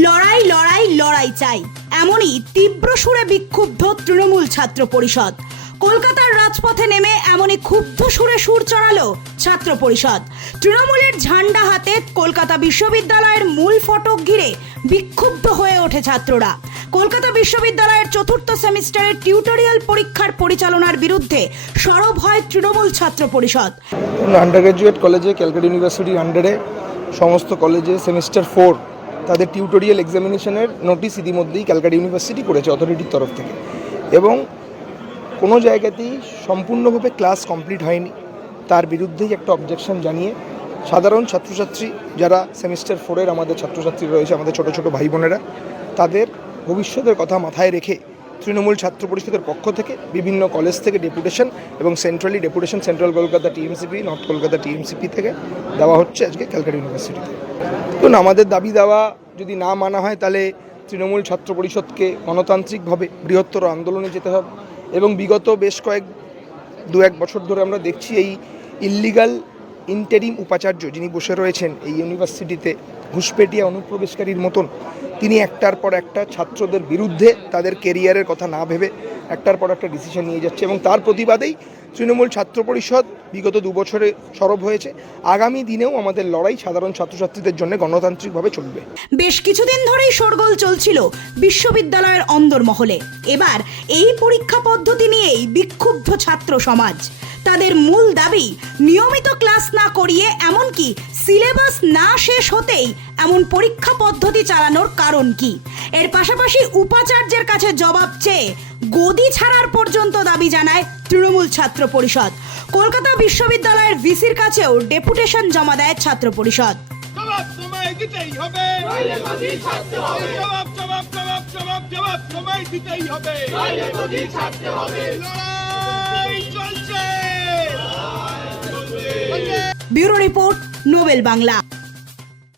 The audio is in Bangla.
লড়াই লড়াই লড়াই চাই, এমনই তীব্র সুরে বিক্ষুব্ধ তৃণমূল ছাত্র পরিষদ। কলকাতার রাজপথে নেমে এমনই ক্ষুব্ধ সুরে সুর চড়ালো ছাত্র পরিষদ। তৃণমূলের ঝান্ডা হাতে কলকাতা বিশ্ববিদ্যালয়ের মূল ফটক ঘিরে বিক্ষুব্ধ হয়ে ওঠে ছাত্ররা। কলকাতা বিশ্ববিদ্যালয়ের চতুর্থ সেমিস্টারের টিউটোরিয়াল পরীক্ষার পরিচালনার বিরুদ্ধে সরব হয় তৃণমূল ছাত্র পরিষদ। আন্ডার গ্রাজুয়েট কলেজে ক্যালকাটা ইউনিভার্সিটির আন্ডারে সমস্ত কলেজে সেমিস্টার 4 তাদের টিউটোরিয়াল এক্সামিনেশনের নোটিশ ইতিমধ্যেই ক্যালকাটা ইউনিভার্সিটি করেছে অথরিটির তরফ থেকে, এবং কোনো জায়গাতেই সম্পূর্ণভাবে ক্লাস কমপ্লিট হয়নি, তার বিরুদ্ধেই একটা অবজেকশন জানিয়ে সাধারণ ছাত্রছাত্রী যারা সেমিস্টার 4-এর আমাদের ছাত্রছাত্রী রয়েছে, আমাদের ছোটো ছোটো ভাই বোনেরা, তাদের ভবিষ্যতের কথা মাথায় রেখে তৃণমূল ছাত্র পরিষদের পক্ষ থেকে বিভিন্ন কলেজ থেকে ডেপুটেশন এবং centrally deputation central Kolkata TMCP, north Kolkata TMCP থেকে দেওয়া হচ্ছে আজকে ক্যালকাটা ইউনিভার্সিটিতে। তো আমাদের দাবি দেওয়া যদি না মানা হয় তাহলে তৃণমূল ছাত্র পরিষদকে গণতান্ত্রিকভাবে বৃহত্তর আন্দোলনে যেতে হবে। এবং বিগত বেশ দু এক বছর ধরে আমরা দেখছি এই ইল্লিগাল ইন্টারিম উপাচার্য যিনি বসে রয়েছেন এই ইউনিভার্সিটিতে ঘুষপেটিয়া অনুপ্রবেশকারীর মতন, তিনি একটার পর একটা ছাত্রদের বিরুদ্ধে তাদের কেরিয়ারের কথা না ভেবে একটার পর একটা ডিসিশন নিয়ে যাচ্ছে, এবং তার প্রতিবাদেই তৃণমূল ছাত্র পরিষদ বিগত 2 বছরে সরব হয়েছে। আগামী দিনেও আমাদের লড়াই সাধারণ ছাত্রছাত্রীদের জন্য গণতান্ত্রিকভাবে চলবে। বেশ কিছুদিন ধরেই শোরগোল চলছিল বিশ্ববিদ্যালয়ের অন্দরমহলে। এবার এই পরীক্ষা পদ্ধতি নিয়েই বিক্ষুব্ধ ছাত্র সমাজ। তাদের মূল দাবি নিয়মিত ক্লাস না করিয়ে, এমনকি সিলেবাস না শেষ হতেই এমন পরীক্ষা পদ্ধতি চালানোর কারণ কি। এর পাশাপাশি উপাচার্যের কাছে জবাব চেয়ে গদি ছাড়ার পর্যন্ত দাবি জানায় তৃণমূল ছাত্র পরিষদ। কলকাতা বিশ্ববিদ্যালয়ের ভিসির কাছেও ডেপুটেশন জমা দেয় ছাত্র পরিষদ। Bureau report, Nobel Bangla.